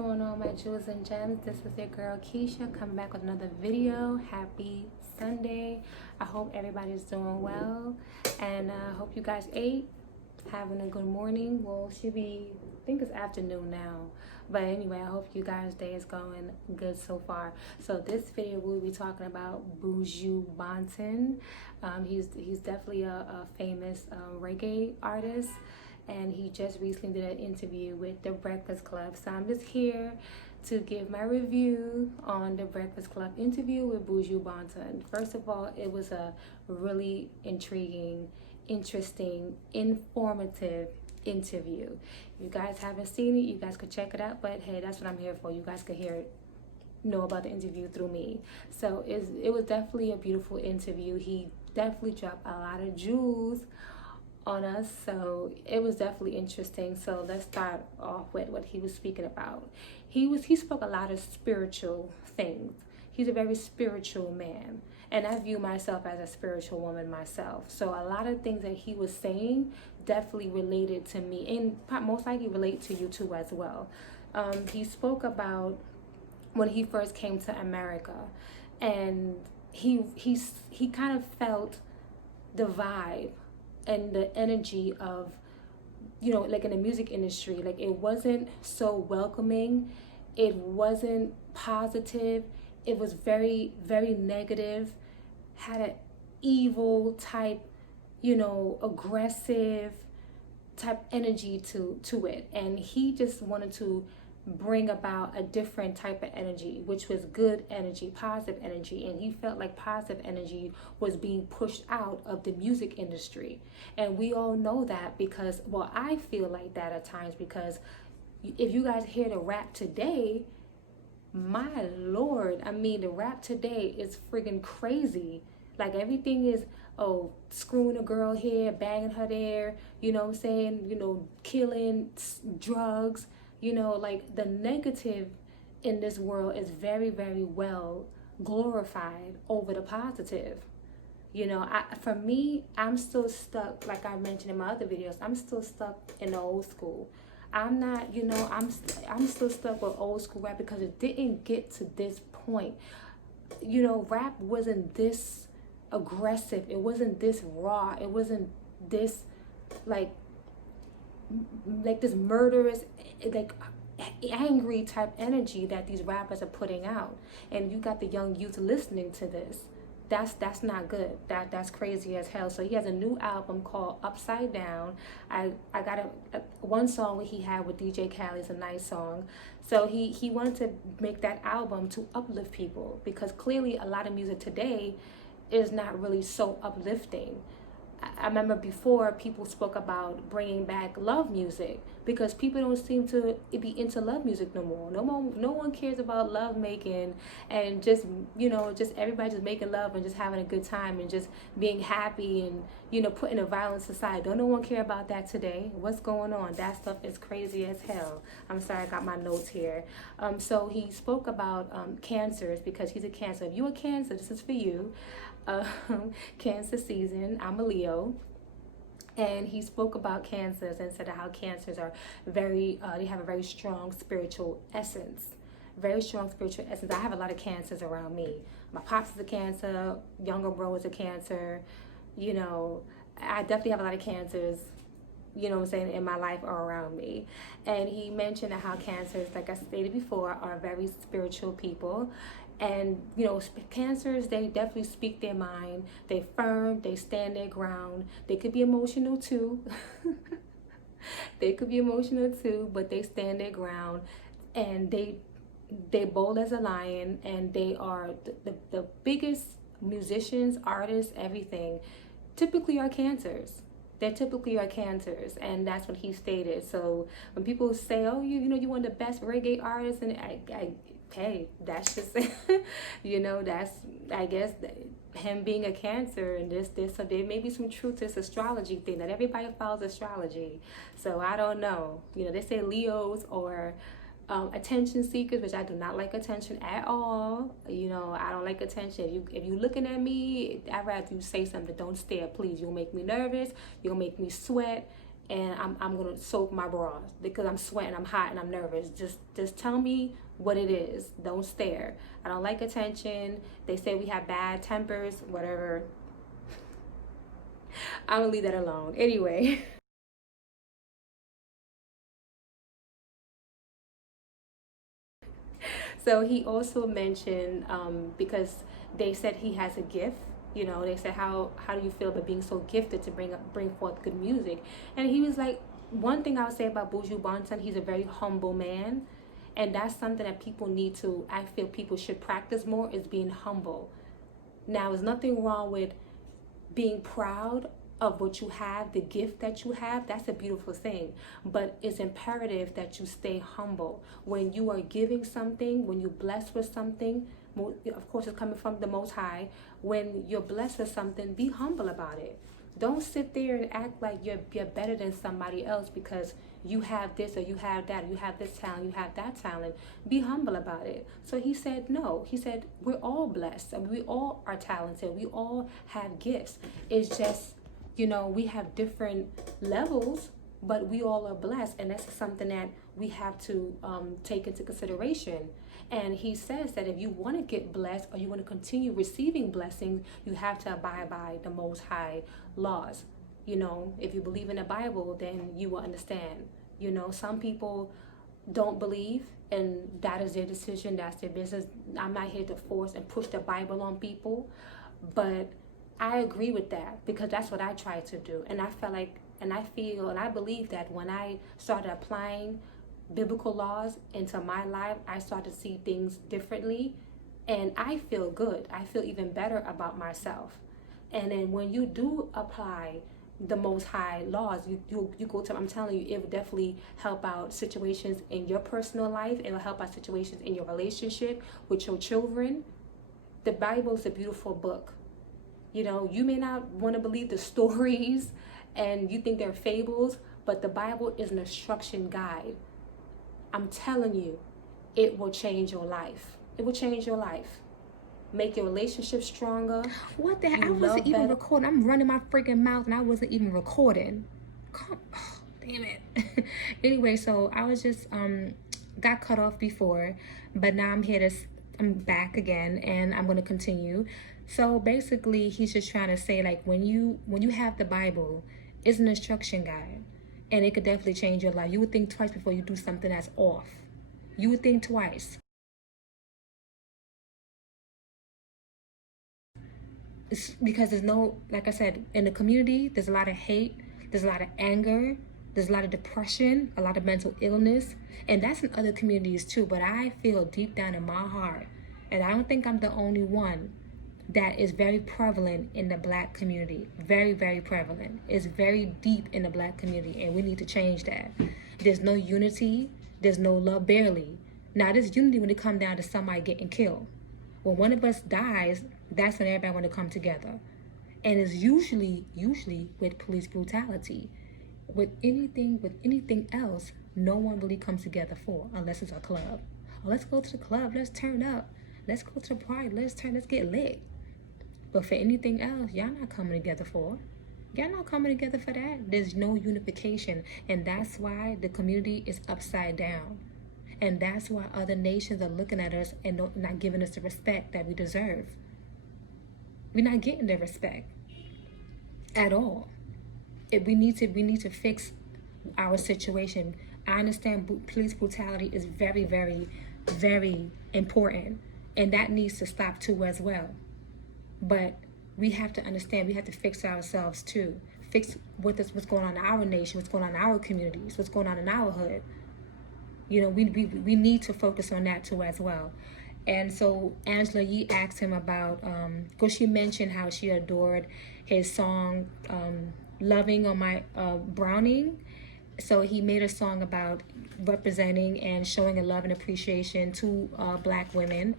going on, my jewels and gems? This is your girl Keisha coming back with another video. Happy Sunday. I hope everybody's doing well, and I hope you guys ate, having a good morning. Well, it should be, I think it's afternoon now, but anyway, I hope you guys' day is going good so far. So this video we'll be talking about Buju Banton. He's definitely a famous reggae artist, and he just recently did an interview with the Breakfast Club. So I'm just here to give my review on the Breakfast Club interview with Buju Banton. First of all, it was a really intriguing, interesting, informative interview. If you guys haven't seen it, you guys could check it out, but hey, that's what I'm here for. You guys could hear it, know about the interview through me. So it was definitely a beautiful interview. He definitely dropped a lot of jewels on us, so it was definitely interesting. So let's start off with what he was speaking about. He spoke a lot of spiritual things. He's a very spiritual man, and I view myself as a spiritual woman myself. So a lot of things that he was saying definitely related to me, and most likely relate to you too as well. He spoke about when he first came to America, and he kind of felt the vibe and the energy of, you know, like in the music industry, like it wasn't so welcoming, it wasn't positive, it was very, very negative, had an evil type, you know, aggressive type energy to it. And he just wanted to bring about a different type of energy, which was good energy, positive energy. And he felt like positive energy was being pushed out of the music industry. And we all know that because, well, I feel like that at times, because if you guys hear the rap today, my Lord, I mean, the rap today is friggin' crazy. Like everything is, oh, screwing a girl here, banging her there, you know what I'm saying? You know, killing, drugs. You know, like the negative in this world is very, very well glorified over the positive. You know, for me, I'm still stuck, like I mentioned in my other videos, I'm still stuck in the old school. I'm not, you know, I'm still stuck with old school rap because it didn't get to this point. You know, rap wasn't this aggressive. It wasn't this raw. It wasn't this like this murderous, like angry type energy that these rappers are putting out. And you got the young youth listening to this. That's not good. That's crazy as hell. So he has a new album called Upside Down. I got one song that he had with DJ Khaled is a nice song. So he wanted to make that album to uplift people, because clearly a lot of music today is not really so uplifting. I remember before people spoke about bringing back love music, because people don't seem to be into love music no more. No one cares about love making and just, you know, just everybody just making love and just having a good time and just being happy and, you know, putting the violence aside. Don't no one care about that today. What's going on? That stuff is crazy as hell. I'm sorry, I got my notes here. So he spoke about cancers, because he's a Cancer. If you're a Cancer, this is for you. Cancer season. I'm a Leo, and he spoke about cancers and said how cancers are very they have a very strong spiritual essence. Very strong spiritual essence. I have a lot of cancers around me. My pops is a Cancer, younger bro is a Cancer. You know, I definitely have a lot of cancers, you know what I'm saying, in my life or around me. And he mentioned how cancers, like I stated before, are very spiritual people. And, you know, cancers, they definitely speak their mind. They firm, they stand their ground. They could be emotional too. They could be emotional too, but they stand their ground. And they bold as a lion, and they are the biggest musicians, artists, everything, typically are cancers. They typically are cancers, and that's what he stated. So when people say, oh, you know, you're one of the best reggae artists, and hey, that's just, you know, that's, I guess, him being a Cancer, and this, so there may be some truth to this astrology thing, that everybody follows astrology. So I don't know. You know, they say Leos or attention seekers, which I do not like attention at all. You know, I don't like attention. If you looking at me, I'd rather you say something. Don't stare, please. You'll make me nervous. You'll make me sweat. and I'm gonna soak my bra because I'm sweating, I'm hot, and I'm nervous. Just tell me what it is. Don't stare. I don't like attention. They say we have bad tempers, whatever. I'm gonna leave that alone. Anyway. So he also mentioned, because they said he has a gift. You know, they said, how do you feel about being so gifted to bring forth good music? And he was like, one thing I would say about Buju Banton, he's a very humble man, and that's something that people need to. I feel people should practice more, is being humble. Now, there's nothing wrong with being proud of what you have, the gift that you have. That's a beautiful thing, but it's imperative that you stay humble when you are giving something, when you're blessed with something. Of course, it's coming from the Most High. When you're blessed with something, be humble about it. Don't sit there and act like you're better than somebody else because you have this or you have that, you have this talent, you have that talent. Be humble about it. So he said no. He said we're all blessed. I mean, we all are talented. We all have gifts. It's just, you know, we have different levels, but we all are blessed, and that's something that we have to take into consideration. And he says that if you want to get blessed or you want to continue receiving blessings, you have to abide by the Most High laws. You know, if you believe in the Bible, then you will understand. You know, some people don't believe, and that is their decision, that's their business. I'm not here to force and push the Bible on people, but I agree with that because that's what I try to do. And I felt like, and I feel, and I believe that when I started applying biblical laws into my life, I started to see things differently, and I feel good. I feel even better about myself. And then when you do apply the Most High laws, you go to, I'm telling you, it will definitely help out situations in your personal life. It will help out situations in your relationship with your children. The Bible is a beautiful book. You know, you may not want to believe the stories and you think they're fables, but the Bible is an instruction guide. I'm telling you, it will change your life. It will change your life. Make your relationship stronger. What the heck? I wasn't even recording. I'm running my freaking mouth and I wasn't even recording. Damn it. Anyway, so I was just got cut off before, but now I'm back again and I'm gonna continue. So basically he's just trying to say, like, when you have the Bible, it's an instruction guide. And it could definitely change your life. You would think twice before you do something that's off. You would think twice. It's because there's no, like I said, in the community, there's a lot of hate, there's a lot of anger, there's a lot of depression, a lot of mental illness. And that's in other communities too. But I feel deep down in my heart, and I don't think I'm the only one, that is very prevalent in the Black community. Very, very prevalent. It's very deep in the Black community, and we need to change that. There's no unity. There's no love, barely. Now, there's unity when it comes down to somebody getting killed. When one of us dies, that's when everybody want to come together. And it's usually with police brutality. With anything else, no one really comes together for, unless it's a club. Oh, let's go to the club. Let's turn up. Let's go to the party. Let's get lit. But for anything else, y'all not coming together for. Y'all not coming together for that. There's no unification. And that's why the community is upside down. And that's why other nations are looking at us and not giving us the respect that we deserve. We're not getting the respect at all. We need to fix our situation. I understand police brutality is very, very, very important. And that needs to stop too as well. But we have to understand, we have to fix ourselves too. Fix what's going on in our nation, what's going on in our communities, what's going on in our hood. You know, we need to focus on that too as well. And so Angela Yee asked him about, because she mentioned how she adored his song, Loving on My Browning. So he made a song about representing and showing a love and appreciation to Black women,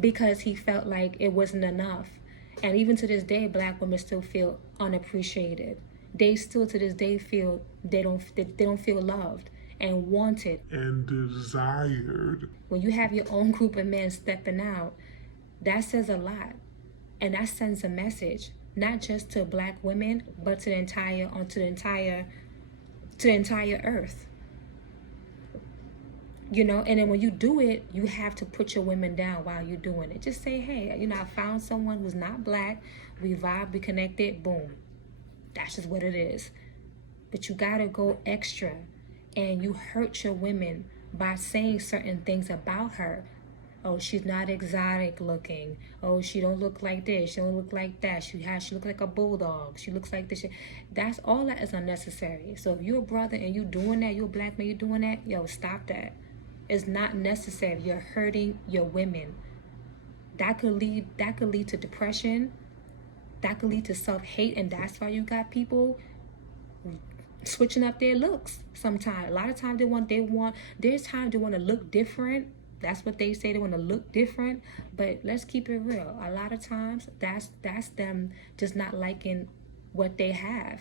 because he felt like it wasn't enough. And even to this day, Black women still feel unappreciated. They still to this day feel they don't feel loved and wanted and desired. When you have your own group of men stepping out, that says a lot. And that sends a message, not just to Black women, but to the entire to the entire earth. You know, and then when you do it, you have to put your women down while you're doing it. Just say, hey, you know, I found someone who's not black. We vibe, we connected, boom. That's just what it is. But you gotta go extra, and you hurt your women by saying certain things about her. Oh, she's not exotic looking. Oh, she don't look like this. She don't look like that. She look like a bulldog. She looks like this. That's all that is unnecessary. So if you're a brother and you doing that, you're a black man, you doing that, yo, stop that. It's not necessary. You're hurting your women. That could lead to depression. That could lead to self-hate, and that's why you got people switching up their looks sometimes. A lot of times there's times they want to look different. That's what they say, they want to look different. But let's keep it real. A lot of times that's them just not liking what they have.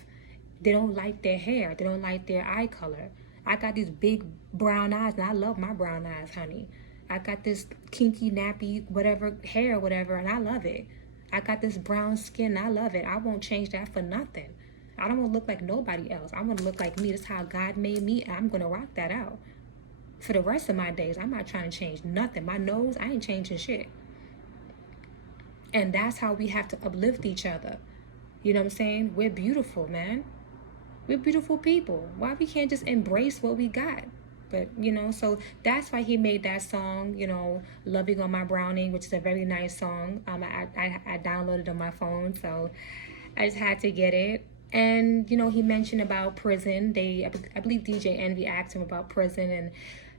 They don't like their hair. They don't like their eye color. I got these big brown eyes, and I love my brown eyes, honey. I got this kinky, nappy, whatever, hair, whatever, and I love it. I got this brown skin, and I love it. I won't change that for nothing. I don't want to look like nobody else. I want to look like me. This is how God made me, and I'm going to rock that out. For the rest of my days, I'm not trying to change nothing. My nose, I ain't changing shit. And that's how we have to uplift each other. You know what I'm saying? We're beautiful, man. We're beautiful people. Why we can't just embrace what we got? But, you know, so that's why he made that song, you know, Loving on My Browning, which is a very nice song. I downloaded it on my phone, so I just had to get it. And, you know, he mentioned about prison. I believe DJ Envy asked him about prison and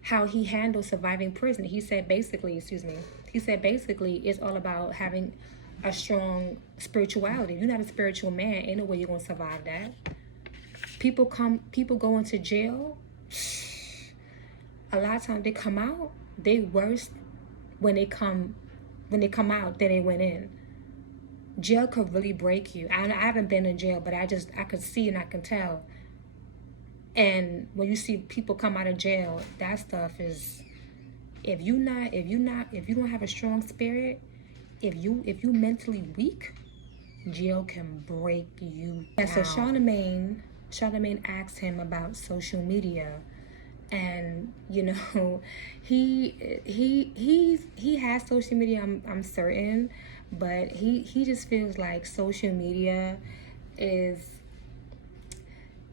how he handled surviving prison. He said basically it's all about having a strong spirituality. You're not a spiritual man, ain't no way you're going to survive that. People go into jail, a lot of times they come out, they worse when they come out than they went in. Jail could really break you. I haven't been in jail, but I could see and I can tell. And when you see people come out of jail, that stuff is, if you don't have a strong spirit, if you mentally weak, jail can break you down. So Charlemagne asked him about social media, and you know, he has social media, I'm certain, but he just feels like social media is,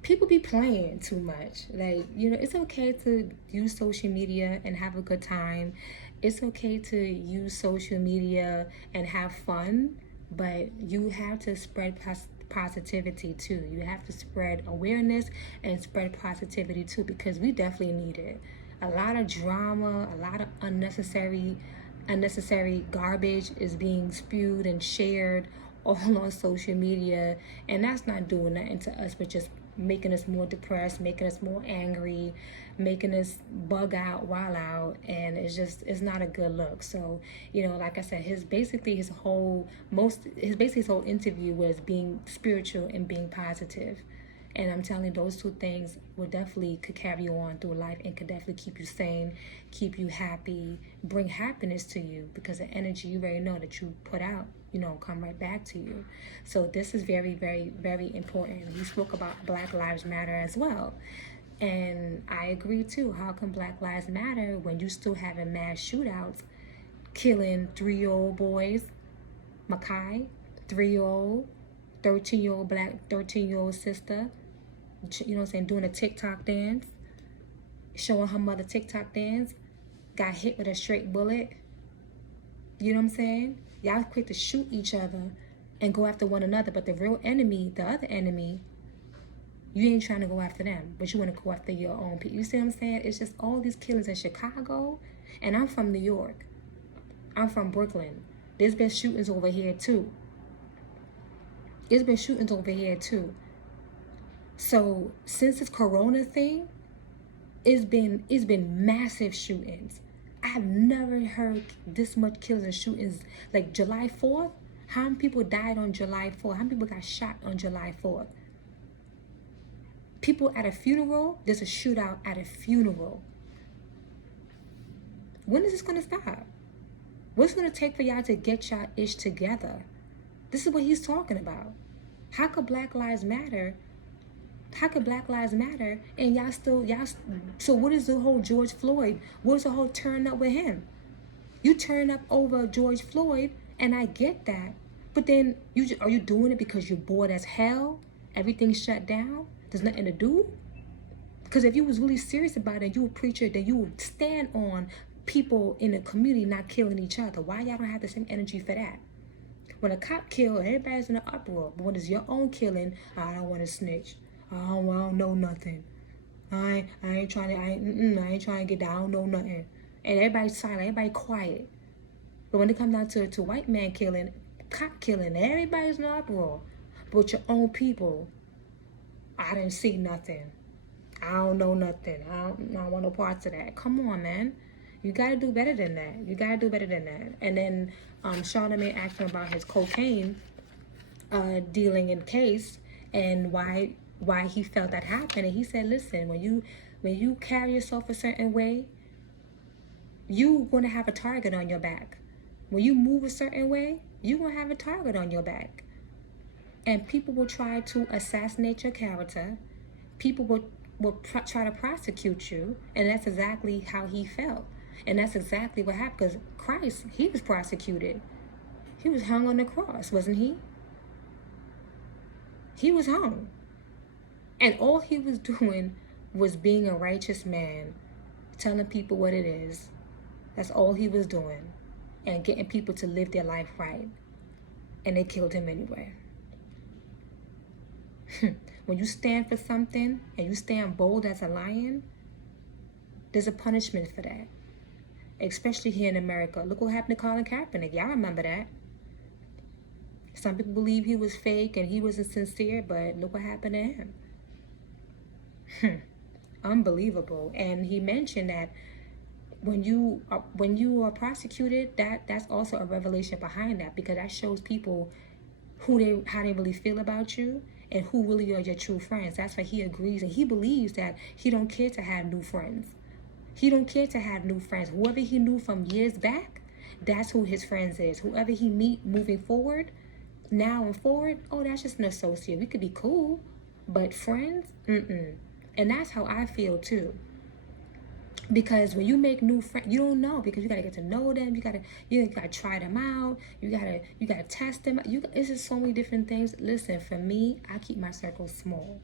people be playing too much. Like, you know, it's okay to use social media and have a good time. It's okay to use social media and have fun, but you have to spread positivity too. You have to spread awareness and spread positivity too, because we definitely need it. A lot of drama, a lot of unnecessary garbage is being spewed and shared all on social media, and that's not doing nothing to us but just making us more depressed, making us more angry, making us bug out, wild out, and it's not a good look. So, you know, like I said, his whole interview was being spiritual and being positive. And I'm telling you, those two things could carry you on through life and could definitely keep you sane, keep you happy, bring happiness to you, because the energy you already know that you put out, you know, come right back to you. So this is very, very, very important. We spoke about Black Lives Matter as well. And I agree too. How come Black Lives Matter when you still having mass shootouts, killing 3-year-old boys, Makai, 3-year-old, 13-year-old sister, you know what I'm saying, doing a TikTok dance, showing her mother TikTok dance, got hit with a straight bullet. You know what I'm saying? Y'all quick to shoot each other and go after one another, but the real enemy, the other enemy, you ain't trying to go after them, but you want to go after your own people. You see what I'm saying? It's just all these killings in Chicago, and I'm from New York. I'm from Brooklyn. There's been shootings over here too. So since this corona thing, it's been massive shootings. I've never heard this much killings and shootings. Like July 4th, how many people died on July 4th? How many people got shot on July 4th? People at a funeral, there's a shootout at a funeral. When is this gonna stop? What's it gonna take for y'all to get y'all ish together? This is what he's talking about. How could Black Lives Matter How could Black Lives Matter and y'all? So what is the whole George Floyd? What is the whole turn up with him? You turn up over George Floyd, and I get that, but then are you doing it because you're bored as hell? Everything's shut down. There's nothing to do. Because if you was really serious about it, you would preach it, then you would stand on people in the community not killing each other. Why y'all don't have the same energy for that? When a cop kills, everybody's in an uproar. But when it's your own killing, I don't want to snitch. I don't know nothing. I ain't trying to get down. I don't know nothing. And everybody's silent. Everybody quiet. But when it comes down to white man killing, cop killing, everybody's in an uproar. But with your own people, I didn't see nothing. I don't know nothing. I don't want no parts of that. Come on, man. You got to do better than that. You got to do better than that. And then Charlamagne asked him about his cocaine dealing in case and why he felt that happened. And he said, listen, when you carry yourself a certain way, you're going to have a target on your back. When you move a certain way, you're going to have a target on your back. And people will try to assassinate your character. People will try to prosecute you. And that's exactly how he felt. And that's exactly what happened. Because Christ, he was prosecuted. He was hung on the cross, wasn't he? He was hung. And all he was doing was being a righteous man, telling people what it is. That's all he was doing. And getting people to live their life right. And they killed him anyway. When you stand for something and you stand bold as a lion, there's a punishment for that. Especially here in America. Look what happened to Colin Kaepernick. Y'all remember that. Some people believe he was fake and he wasn't sincere, but look what happened to him. Unbelievable. And he mentioned that when you are prosecuted, that's also a revelation behind that, because that shows people how they really feel about you and who really are your true friends. That's why he agrees and he believes that he don't care to have new friends. He don't care to have new friends. Whoever he knew from years back, that's who his friends is. Whoever he meet moving forward, now and forward, oh, that's just an associate. We could be cool, but friends, And that's how I feel too. Because when you make new friends, you don't know, because you gotta get to know them. You gotta try them out. You gotta test them. It's just so many different things. Listen, for me, I keep my circle small,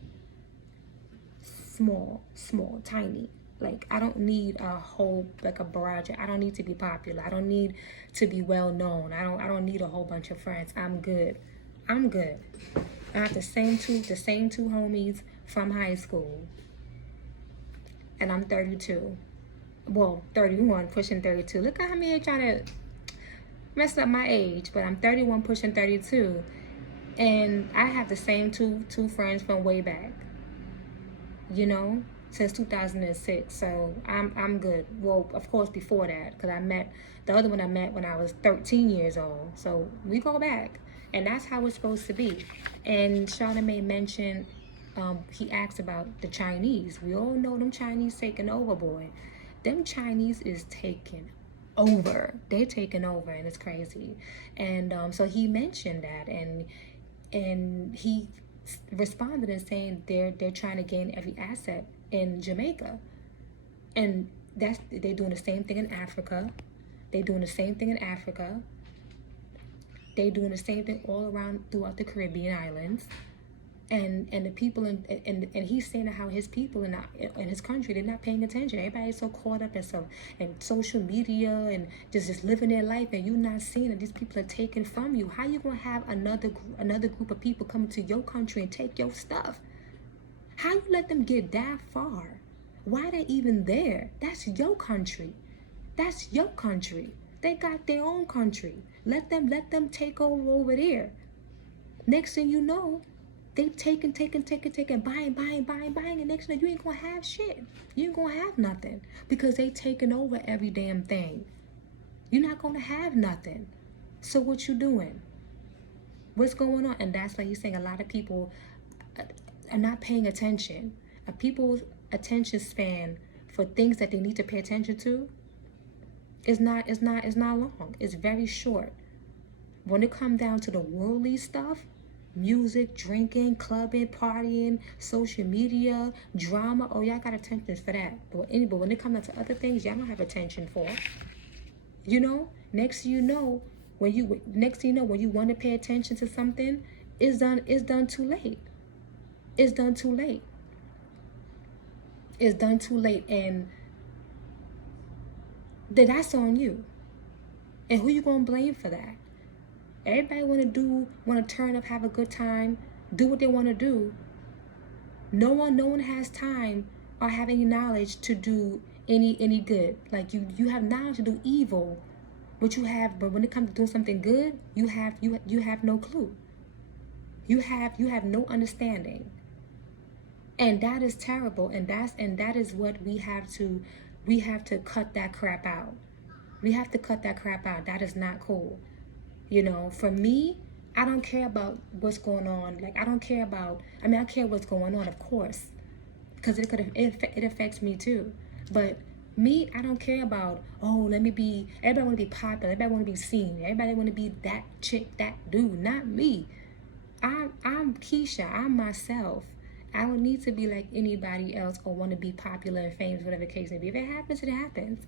tiny. Like, I don't need a whole, like a barrage. I don't need to be popular. I don't need to be well known. I don't need a whole bunch of friends. I'm good. I have the same two homies from high school. And I'm 32. Well, 31, pushing 32. Look at how many trying to mess up my age. But I'm 31, pushing 32. And I have the same two friends from way back. You know? Since 2006, so I'm good. Well, of course, before that, because I met the other one when I was 13 years old. So we go back, and that's how it's supposed to be. And Charlamagne mentioned, he asked about the Chinese. We all know them Chinese taking over, boy. Them Chinese is taking over. They're taking over, and it's crazy. And so he mentioned that, and he responded in saying they're trying to gain every asset in Jamaica, and they're doing the same thing in Africa. They're doing the same thing all around throughout the Caribbean islands, and the people and he's saying how his people in his country, they're not paying attention. Everybody's so caught up in social media and just living their life, and you're not seeing that these people are taken from you. How you gonna have another group of people come to your country and take your stuff? How you let them get that far? Why they even there? That's your country. They got their own country. Let them take over there. Next thing you know, they taking, buying. And next thing you ain't gonna have shit. You ain't gonna have nothing because they taking over every damn thing. You're not gonna have nothing. So what you doing? What's going on? And that's why he's saying a lot of people are not paying attention. People's attention span for things that they need to pay attention to is not long. It's very short. When it comes down to the worldly stuff, music, drinking, clubbing, partying, social media, drama. Oh, y'all got attention for that. But when it comes to other things, y'all don't have attention for. You know, next thing you know, when you want to pay attention to something, it's done too late. It's done too late. It's done too late, and then that's on you. And who you gonna blame for that? Everybody want to turn up, have a good time, do what they want to do. No one has time or have any knowledge to do any good. Like you have knowledge to do evil, but when it comes to doing something good, you have no clue. You have no understanding. And that is terrible, and that is what we have to cut that crap out. We have to cut that crap out. That is not cool. You know, for me, I don't care about what's going on. Like, I care what's going on, of course, because it affects me too. But me, I don't care about, everybody want to be popular, everybody want to be seen, everybody want to be that chick, that dude. Not me. I'm Keisha. I'm myself. I don't need to be like anybody else or want to be popular and famous, whatever the case may be. If it happens, it happens.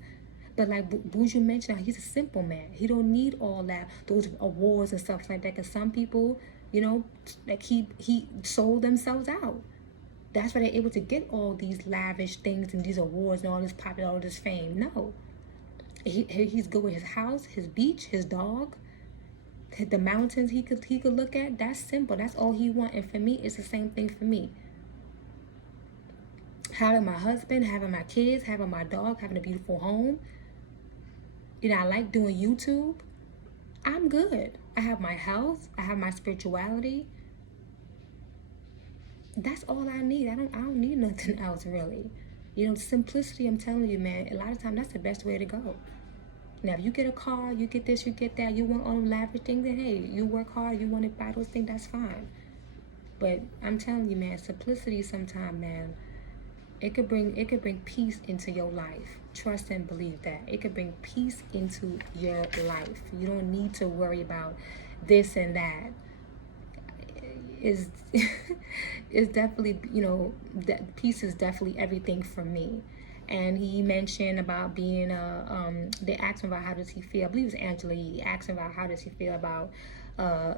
But like Buju mentioned, he's a simple man. He don't need all that, those awards and stuff like that. Because some people, you know, like he sold themselves out. That's why they're able to get all these lavish things and these awards and all this popular, all this fame. No, he's good with his house, his beach, his dog, the mountains he could look at. That's simple. That's all he wants. And for me, it's the same thing for me. Having my husband, having my kids, having my dog, having a beautiful home. You know, I like doing YouTube. I'm good. I have my health. I have my spirituality. That's all I need. I don't need nothing else, really. You know, simplicity, I'm telling you, man, a lot of times that's the best way to go. Now, if you get a car, you get this, you get that, you want all them lavish things, then hey, you work hard, you want to buy those things, that's fine. But I'm telling you, man, simplicity sometimes, man, it could bring peace into your life. Trust and believe that. It could bring peace into your life. You don't need to worry about this and that. It's definitely, you know, that peace is definitely everything for me. And he mentioned about being they asked him about how does he feel. I believe it was Angela. He asked him about how does he feel about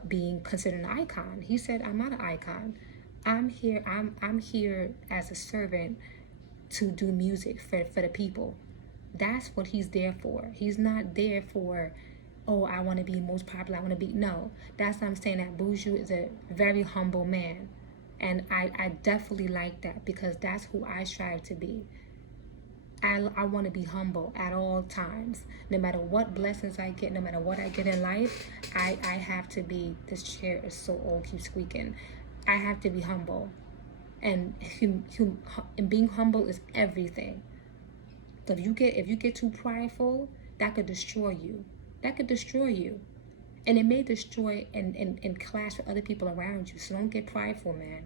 being considered an icon. He said, I'm not an icon. I'm here as a servant to do music for the people. That's what he's there for. He's not there for, I want to be most popular. I want to be, no. That's what I'm saying, that Buju is a very humble man. And I definitely like that, because that's who I strive to be. I want to be humble at all times. No matter what blessings I get, no matter what I get in life, I have to be, this chair is so old, keeps squeaking. I have to be humble. And being humble is everything. So if you get too prideful, that could destroy you. That could destroy you. And it may destroy and clash with other people around you. So don't get prideful, man.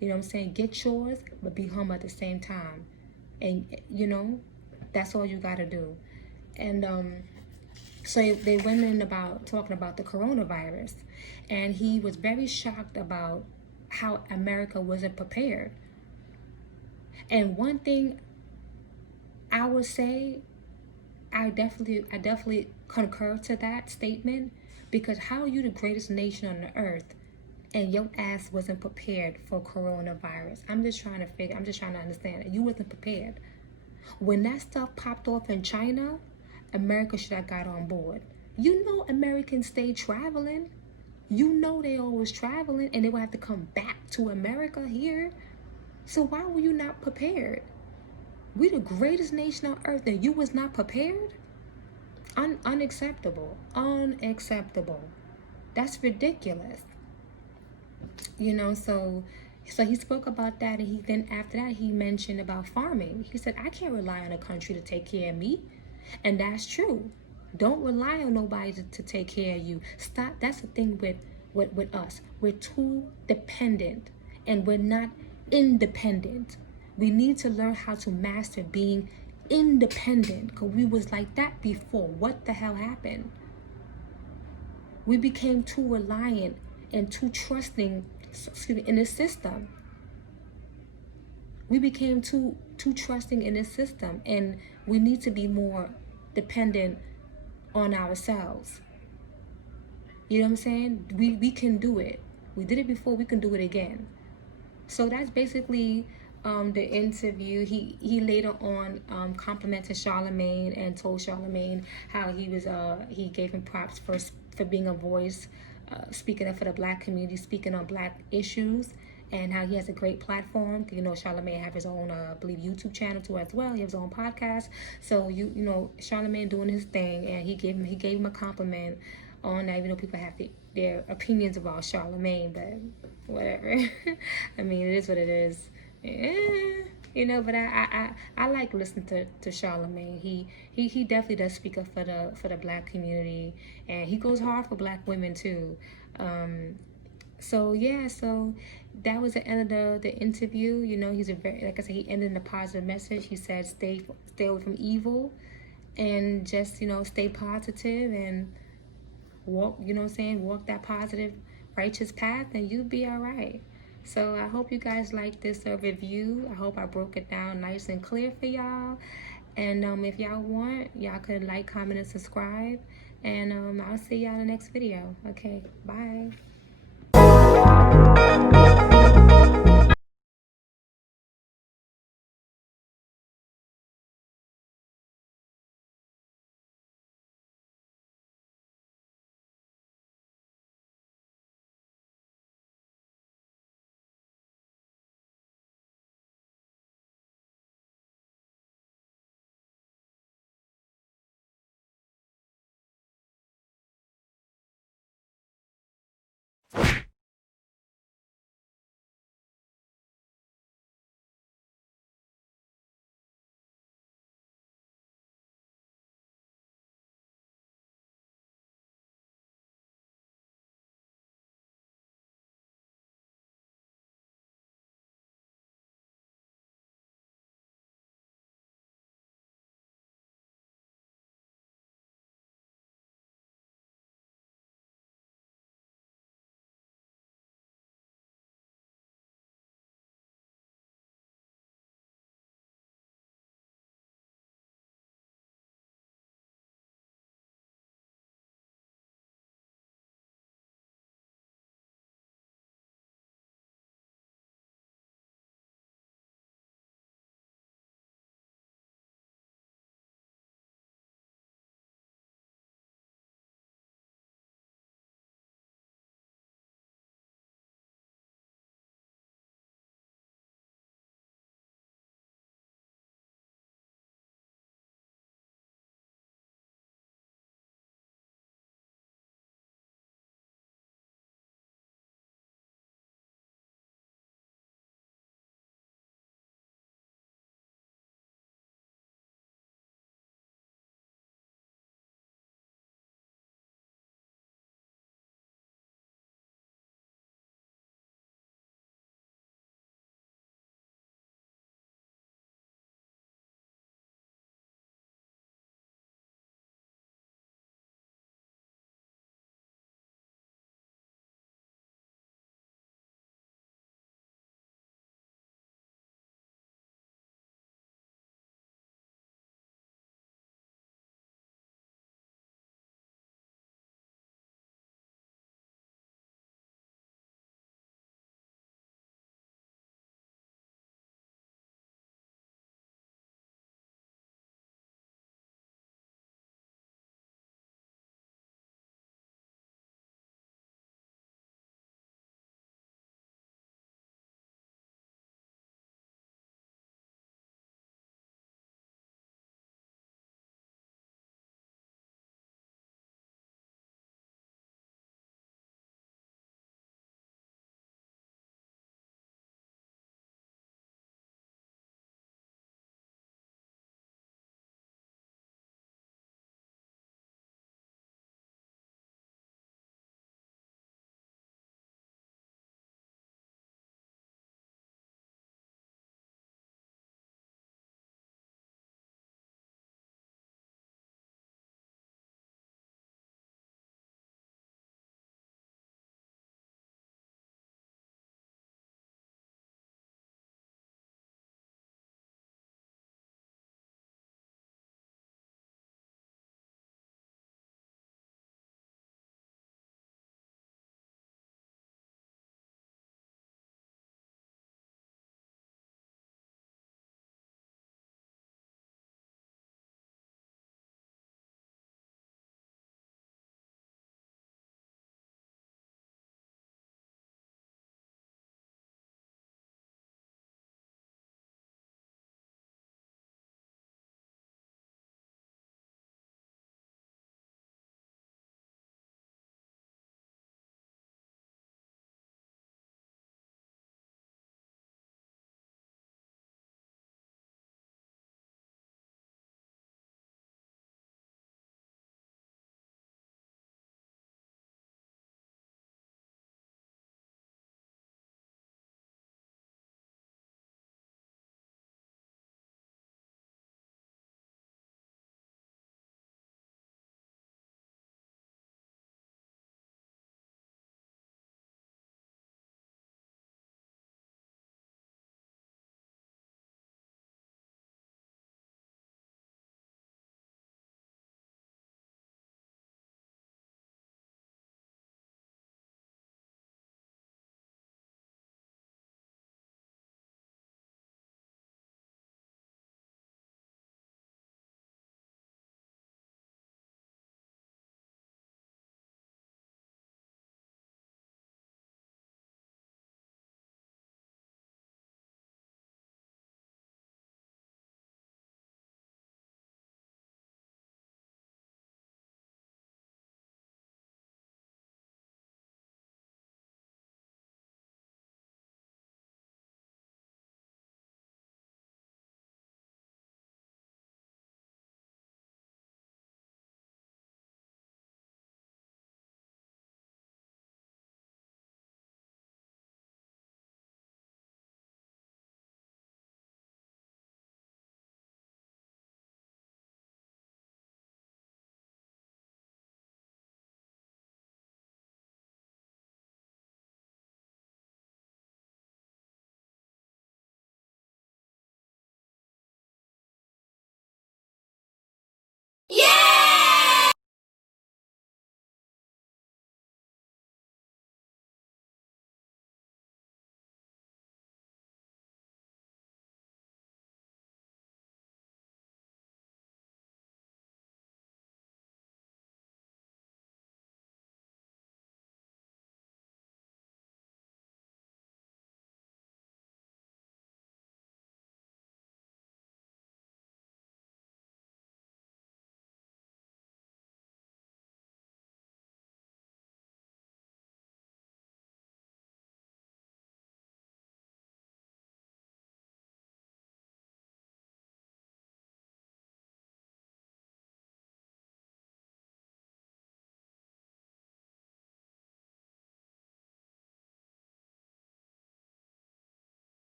You know what I'm saying? Get yours, but be humble at the same time. And, you know, that's all you got to do. And so they went in about talking about the coronavirus. And he was very shocked about how America wasn't prepared. And one thing I would say, I definitely concur to that statement, because how are you the greatest nation on the earth and your ass wasn't prepared for coronavirus? I'm just trying to understand it. You wasn't prepared. When that stuff popped off in China, America should have got on board. You know, Americans stay traveling. You know they always traveling, and they will have to come back to America here. So why were you not prepared? We the greatest nation on earth, and you was not prepared? Unacceptable. Unacceptable. That's ridiculous. You know, so he spoke about that, and then after that he mentioned about farming. He said, I can't rely on a country to take care of me. And that's true. Don't rely on nobody to take care of you. Stop. That's the thing with us. We're too dependent, and we're not independent. We need to learn how to master being independent, because we was like that before. What the hell happened? We became too reliant and too trusting, in this system. We became too trusting in this system, and we need to be more dependent on ourselves. You know what I'm saying? We can do it. We did it before, we can do it again. So that's basically the interview. He later on complimented Charlamagne and told Charlamagne how he gave him props for being a voice, speaking up for the Black community, speaking on Black issues, and how he has a great platform. You know, Charlamagne have his own, I believe, YouTube channel too as well. He has his own podcast. So you know, Charlamagne doing his thing, and he gave him a compliment on that. Even though people have their opinions about Charlamagne, but whatever. I mean, it is what it is. You know, but I like listening to Charlamagne. He definitely does speak up for the Black community, and he goes hard for Black women too. So yeah, so that was the end of the interview. You know, he's like I said, he ended in a positive message. He said, stay away from evil, and just, you know, stay positive and walk, you know what I'm saying, walk that positive, righteous path, and you'll be all right. So I hope you guys like this review. I hope I broke it down nice and clear for y'all. And if y'all want, y'all could like, comment, and subscribe. And I'll see y'all in the next video. Okay, bye.